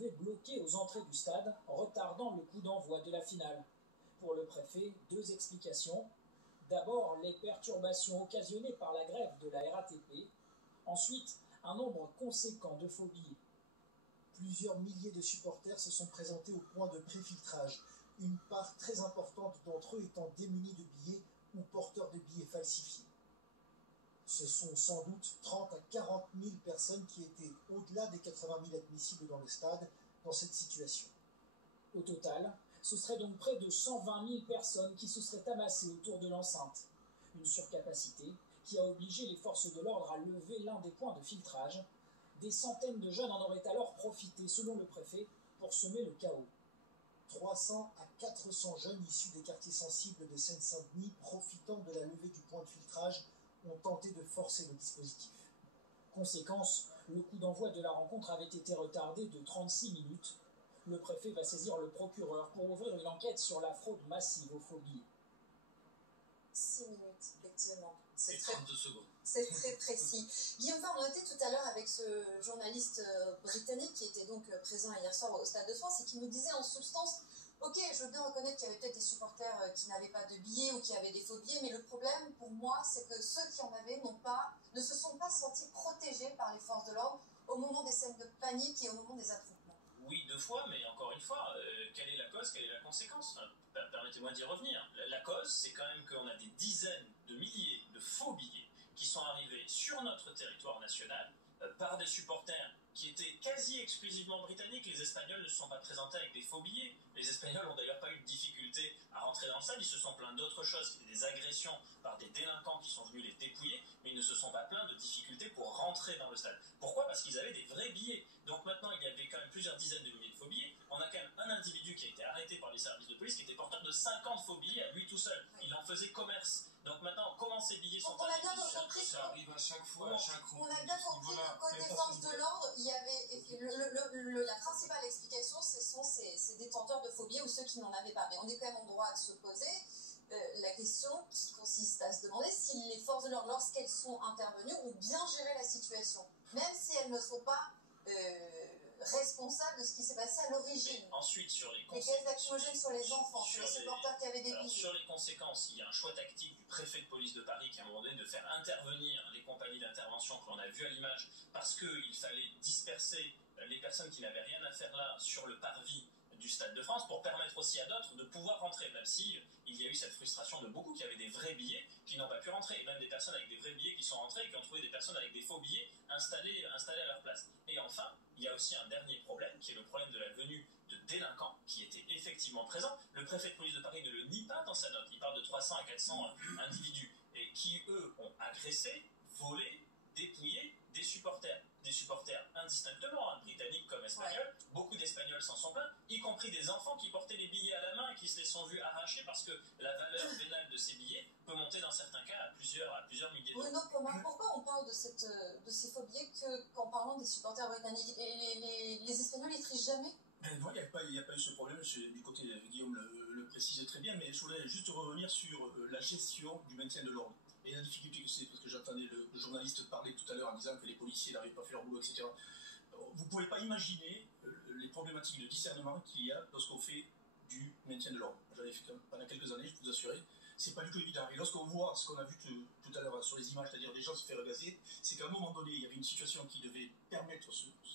retrouvés bloqués aux entrées du stade, retardant le coup d'envoi de la finale. Pour le préfet, deux explications. D'abord, les perturbations occasionnées par la grève de la RATP. Ensuite, un nombre conséquent de faux billets. Plusieurs milliers de supporters se sont présentés au point de préfiltrage, une part très importante d'entre eux étant démunis de billets ou porteurs de billets falsifiés. Ce sont sans doute 30 à 40 000 personnes qui étaient au-delà des 80 000 admissibles dans le stade dans cette situation. Au total, ce serait donc près de 120 000 personnes qui se seraient amassées autour de l'enceinte. Une surcapacité qui a obligé les forces de l'ordre à lever l'un des points de filtrage. Des centaines de jeunes en auraient alors profité, selon le préfet, pour semer le chaos. 300 à 400 jeunes issus des quartiers sensibles de Seine-Saint-Denis, profitant de la levée du point de filtrage, ont tenté de forcer le dispositif. Conséquence, le coup d'envoi de la rencontre avait été retardé de 36 minutes. Le préfet va saisir le procureur pour ouvrir une enquête sur la fraude massive aux faux billets. 6 minutes, effectivement. C'est 32 secondes. C'est très précis. Guillaume Fabre, on était tout à l'heure avec ce journaliste britannique qui était donc présent hier soir au Stade de France et qui nous disait en substance, ok, je veux bien reconnaître qu'il y avait peut-être des supporters qui n'avaient pas de billets ou qui avaient des faux billets, mais le problème pour moi, c'est que ceux qui en avaient ne se sont pas sentis protégés par les forces de l'ordre au moment des scènes de panique et au moment des attroupements. Oui, 2 fois, mais encore une fois, quelle est la cause, quelle est la conséquence? Permettez-moi d'y revenir. La cause, c'est quand même qu'on a des dizaines de milliers de faux billets qui sont arrivés sur notre territoire national par des supporters qui étaient quasi exclusivement britanniques. Les Espagnols ne se sont pas présentés avec des faux billets. Les Espagnols n'ont d'ailleurs pas eu de difficulté à rentrer dans le stade. Ils se sont plaints d'autres choses, qui étaient des agressions par des délinquants qui sont venus les dépouiller, mais ils ne se sont pas plaints de difficultés pour rentrer dans le stade. Pourquoi? Parce qu'ils avaient des vrais billets. Donc maintenant, il y avait quand même plusieurs dizaines de milliers de faux billets. On a quand même un individu qui a été arrêté par les services de police qui était porteur de 50 faux billets à lui tout seul. Il en faisait commerce. Donc maintenant, comment ces billets sont arrivés? Ça arrive à chaque fois, à chaque On a bien compris que côté force de l'ordre, il y avait la principale explication, ce sont ces détenteurs de faux billets ou ceux qui n'en avaient pas. Mais on est quand même en droit de se poser la question qui consiste à se demander si les forces de l'ordre, lorsqu'elles sont intervenues, ont bien géré la situation, même si elles ne sont pas responsables de ce qui s'est passé à l'origine. Ensuite, sur les gaz lacrymogènes sur les enfants, sur les supporters qui avaient des billets. Sur les conséquences, il y a un choix tactique du préfet de police de Paris qui, à un moment donné, de faire intervenir les compagnies d'intervention que l'on a vues à l'image, parce qu'il fallait disperser les personnes qui n'avaient rien à faire là sur le parvis du Stade de France pour permettre aussi à d'autres de pouvoir rentrer, même si il y a eu cette frustration de beaucoup qui avaient des vrais billets qui n'ont pas pu rentrer, et même des personnes avec des vrais billets qui sont rentrées et qui ont trouvé des personnes avec des faux billets installés à leur place. Et enfin, il y a aussi un dernier problème qui est le problème de la venue de délinquants qui étaient effectivement présents. Le préfet de police de Paris ne le nie pas dans sa note. Il parle de 300 à 400 individus et qui, eux, ont agressé, volé, dépouillé des supporters indistinctement, britanniques comme espagnols. Beaucoup d'Espagnols s'en sont plaints, y compris des enfants qui portaient les billets à la main et qui se les sont vus arracher parce que la valeur vénale de ces billets peut monter dans certains cas à plusieurs milliers d'euros. Bruno, pourquoi on parle de ces faux billets qu'en parlant des supporters britanniques? Les Espagnols les trichent jamais? Non, il n'y a pas eu ce problème, du côté de Guillaume le précise très bien, mais je voulais juste revenir sur la gestion du maintien de l'ordre. Et la difficulté que c'est, parce que j'entendais le journaliste parler tout à l'heure en disant que les policiers n'arrivent pas à faire leur boulot, etc. Vous ne pouvez pas imaginer les problématiques de discernement qu'il y a lorsqu'on fait du maintien de l'ordre. J'en ai fait pendant quelques années, je peux vous assurer. C'est pas du tout évident. Et lorsqu'on voit ce qu'on a vu tout à l'heure sur les images, c'est-à-dire des gens se faire gazer, c'est qu'à un moment donné, il y avait une situation qui devait permettre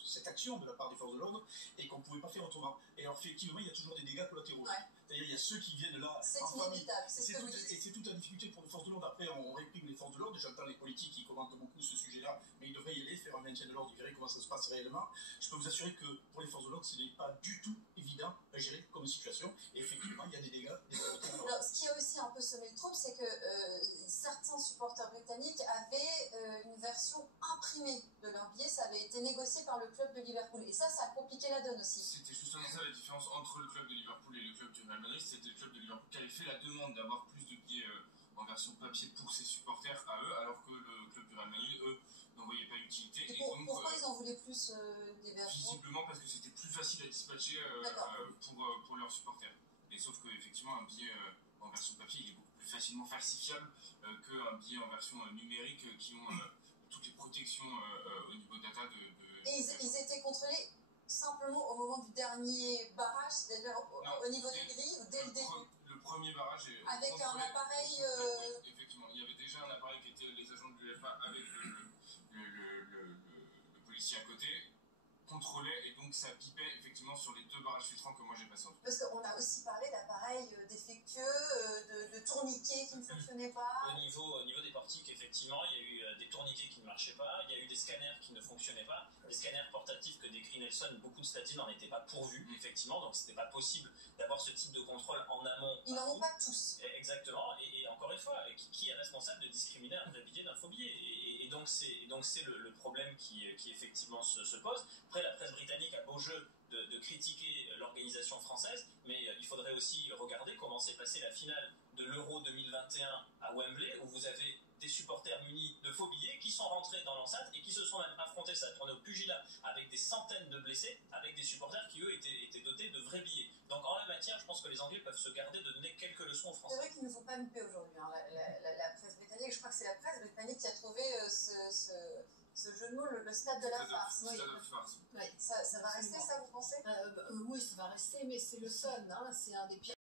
cette action de la part des forces de l'ordre et qu'on ne pouvait pas faire autrement. Et alors, effectivement, il y a toujours des dégâts collatéraux. Ouais. C'est-à-dire, il y a ceux qui viennent là. C'est inévitable, c'est ce que vous dites. Et c'est toute la difficulté pour les forces de l'ordre. Après, on réprime les forces de l'ordre. J'entends les politiques qui commentent beaucoup ce sujet-là, mais ils devraient y aller, faire un maintien de l'ordre, ils verraient comment ça se passe réellement. Je peux vous assurer que pour les forces de l'ordre, ce n'est pas du tout évident à gérer comme situation. Et effectivement, il y a des dégâts. Alors, ce qui a aussi un peu semé le trouble, c'est que certains supporters britanniques avaient une version imprimée de leur billet. Ça avait été négocié par le club de Liverpool. Et ça a compliqué la donne aussi. C'était justement ça la différence entre le club de Liverpool et le club du Real Madrid. C'était le club de Liverpool qui avait fait la demande d'avoir plus de billets en version papier pour ses supporters à eux, alors que le club du Real Madrid, eux, n'en voyaient pas l'utilité. Et donc, pourquoi ils en voulaient plus des versions? Visiblement parce que c'était plus facile à dispatcher pour leurs supporters. Et sauf qu'effectivement, un billet en version papier, il est beaucoup plus facilement falsifiable qu'un billet en version numérique qui ont toutes les protections au niveau data Et ils étaient contrôlés simplement au moment du dernier barrage, c'est-à-dire au niveau des grilles, ou dès le début? Le premier barrage est avec un contrôlé. appareil. Oui, effectivement, il y avait déjà un appareil qui était les agents de l'UEFA avec le policier à côté, contrôlait, et donc ça pipait effectivement sur les 2 barrages filtrants que moi j'ai passés. Parce qu'on a aussi parlé d'appareils défectueux, de tourniquets qui ne fonctionnaient pas. Au niveau des portiques, effectivement, il y a eu des tourniquets qui ne marchaient pas, il y a eu des scanners qui ne fonctionnaient pas, des scanners portatifs que décrit Nelson, beaucoup de stadiers n'en étaient pas pourvus, effectivement, donc c'était pas possible d'avoir ce type de contrôle en amont. Ils n'en ont pas tous. Exactement, et encore une fois, qui est responsable de discriminer un vrai billet d'un faux billet? Et donc c'est le problème qui effectivement se pose. Après, la presse britannique a beau jeu de critiquer l'organisation française, mais il faudrait aussi regarder comment s'est passée la finale de l'Euro 2021 à Wembley, où vous avez des supporters munis de faux billets qui sont rentrés dans l'enceinte et qui se sont même affrontés, ça a tourné au pugilat, avec des centaines de blessés, avec des supporters qui eux étaient dotés de vrais billets. Donc en la matière, je pense que les Anglais peuvent se garder de donner quelques leçons aux Français. C'est vrai qu'il ne faut pas louper aujourd'hui, hein, la presse britannique. Je crois que c'est la presse britannique qui a trouvé ce jeu de mots, le stade de la farce. Stade de farce. Oui. Ça va rester, ça, vous pensez? Oui, ça va rester, mais c'est le Sun, hein, c'est un des pires.